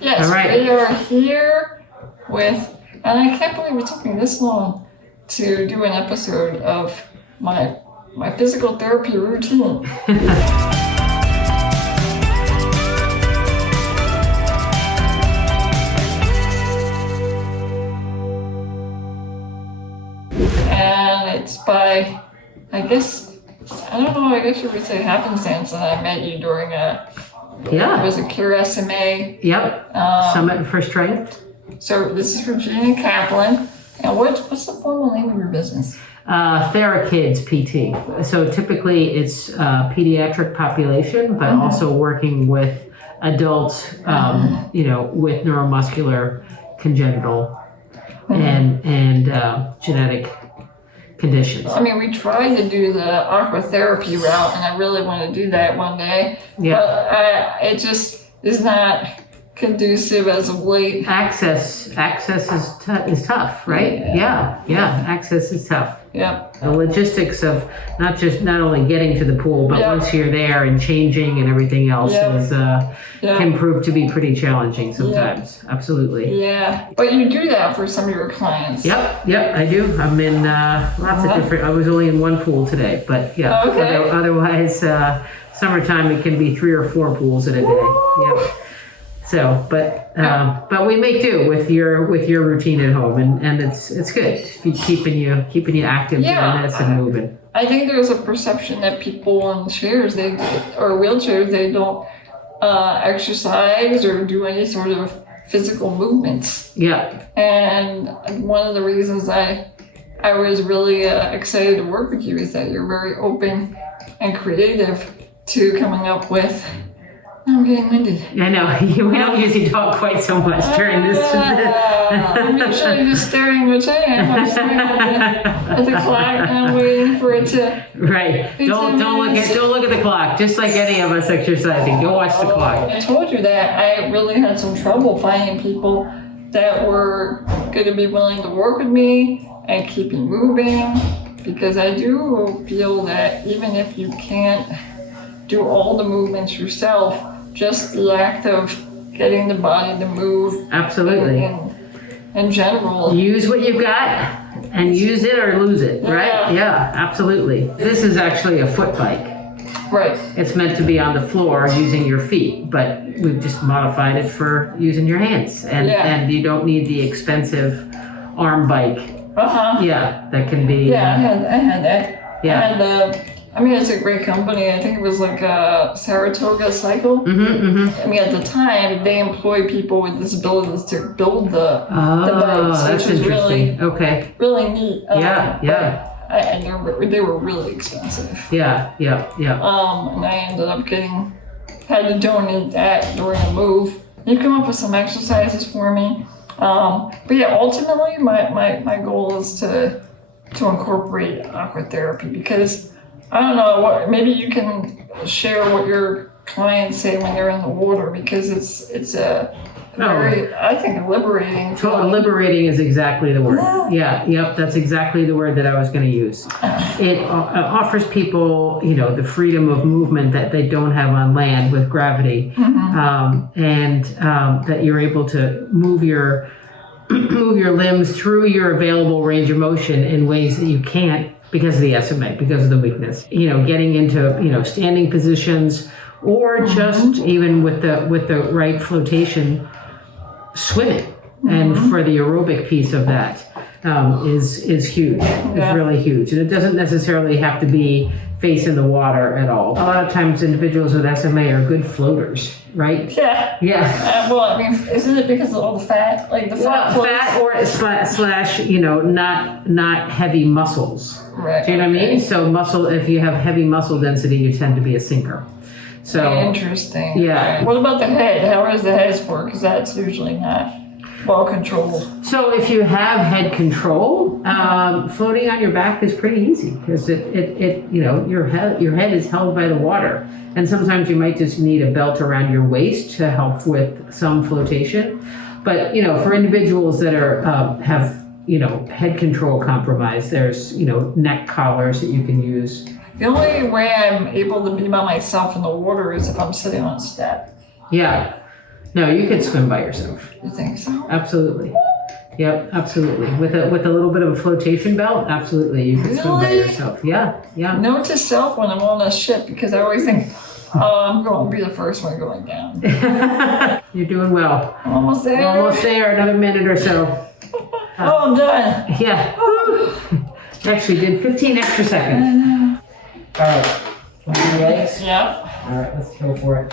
Yes, All right. we are here with, and I can't believe it took me this long to do an episode of my physical therapy routine. And it's by, I guess you would say happenstance that I met you during it was a Cure SMA. Yep. Summit for Strength. So this is Virginia Kaplan. And what's the formal name of your business? TheraKids PT. So typically it's pediatric population, but also working with adults, with neuromuscular, congenital, and genetic conditions. I mean, we tried to do the aquatherapy route, and I really want to do that one day. Yeah. But it just is not conducive as of late. Access is tough, right? Yeah. Access is tough. Yep. The logistics of not only getting to the pool, but once you're there and changing and everything else can prove to be pretty challenging sometimes. Absolutely. Yeah. But you do that for some of your clients. Yep, I do. I'm in lots of different. I was only in one pool today, but yeah. Okay. Otherwise, summertime it can be 3 or 4 pools in a day. Yep. So, but we make do with your routine at home, and it's good. Keeping you active doing this and moving. I think there's a perception that people in chairs or wheelchairs they don't exercise or do any sort of physical movements. Yeah. And one of the reasons I was really excited to work with you is that you're very open and creative to coming up with. I'm getting winded. I know. We don't usually talk quite so much during this. I'm usually just staring, which I am. I'm staring at the clock and I'm waiting for it to. Right. Don't look at the clock. Just like any of us exercising, don't watch the clock. I told you that I really had some trouble finding people that were going to be willing to work with me and keep me moving, because I do feel that even if you can't do all the movements yourself, just the act of getting the body to move. Absolutely. In general. Use what you've got and use it or lose it, right? Yeah, absolutely. This is actually a foot bike. Right. It's meant to be on the floor using your feet, but we've just modified it for using your hands. And you don't need the expensive arm bike. Yeah, that can be. Yeah, I had that. Yeah. And it's a great company. I think it was like a Saratoga Cycle. I mean, at the time, they employ people with disabilities to build the bikes, that's which is interesting. really neat. And they were really expensive. Yeah. And I ended up had to donate that during a move. You come up with some exercises for me. But yeah, ultimately, my goal is to incorporate aquatherapy, because I don't know, maybe you can share what your clients say when they're in the water, because it's a very, I think, liberating. Liberating is exactly the word. Yep, that's exactly the word that I was going to use. It offers people, the freedom of movement that they don't have on land with gravity, and that you're able to move your limbs through your available range of motion in ways that you can't because of the SMA, because of the weakness. Getting into standing positions, or just even with the right flotation, swimming. And for the aerobic piece of that is huge. It's really huge, and it doesn't necessarily have to be face in the water at all. A lot of times, individuals with SMA are good floaters, right? Yeah. Well, I mean, isn't it because of all the fat, like the fat? Fat or slash, not heavy muscles. Right. Do you know what I mean? So if you have heavy muscle density, you tend to be a sinker. So interesting. Yeah. Right. What about the head? How does the head work? Because that's usually not well controlled. So if you have head control, floating on your back is pretty easy, because your head is held by the water, and sometimes you might just need a belt around your waist to help with some flotation. But for individuals that have head control compromise, there's neck collars that you can use. The only way I'm able to be by myself in the water is if I'm sitting on a step. Yeah. No, you can swim by yourself. You think so? Absolutely. Yep, absolutely. With a little bit of a flotation belt, absolutely, you can swim by Really? yourself. Yeah, yeah. Note to self when I'm on a ship because I always think, oh, I'm going to be the first one going down. You're doing well. I'm almost there. Almost there. Another minute or so. Oh, I'm done. Yeah. Actually, did 15 extra seconds. All right. Want to do legs? Yep. All right, let's go for it.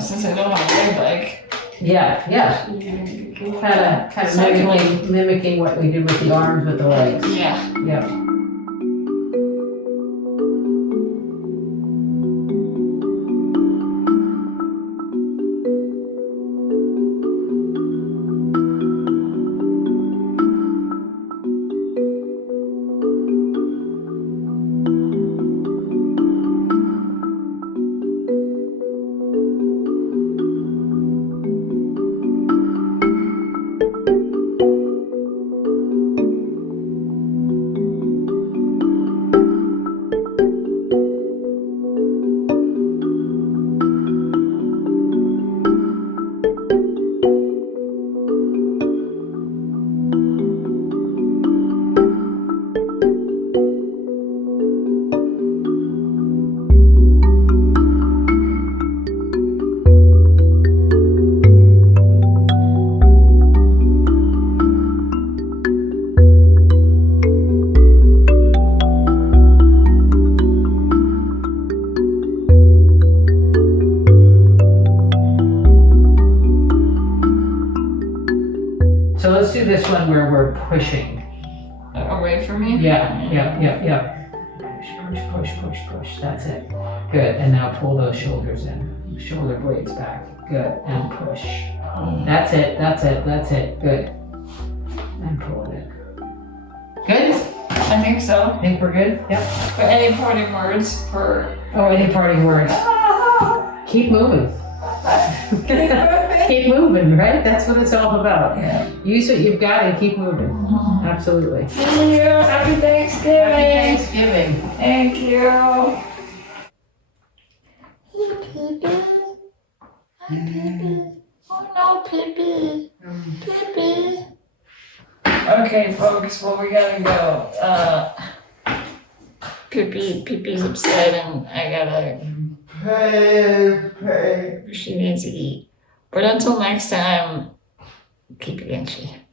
Since I don't have a leg bike. Yeah, yeah. Kind of mimicking what we did with the arms with the legs. Yeah. Yep. So let's do this one where we're pushing. Away from me? Yeah. Push. That's it. Good. And now pull those shoulders in. Shoulder blades back. Good. And push. That's it. Good. And pull it in. Good? I think so. Think we're good? Yep. But any parting words for... Oh, any parting words? Keep moving. Keep moving, right? That's what it's all about. Yeah. Use what you've got and keep moving. Absolutely. See you. Happy Thanksgiving. Happy Thanksgiving. Thank you. Hey, Pippi. Hi, Pippi. Oh, no, Pippi. Pippi. Okay, folks, well, we gotta go. Pippi's upset and I gotta... She needs to eat. But until next time, keep it Ginchiest.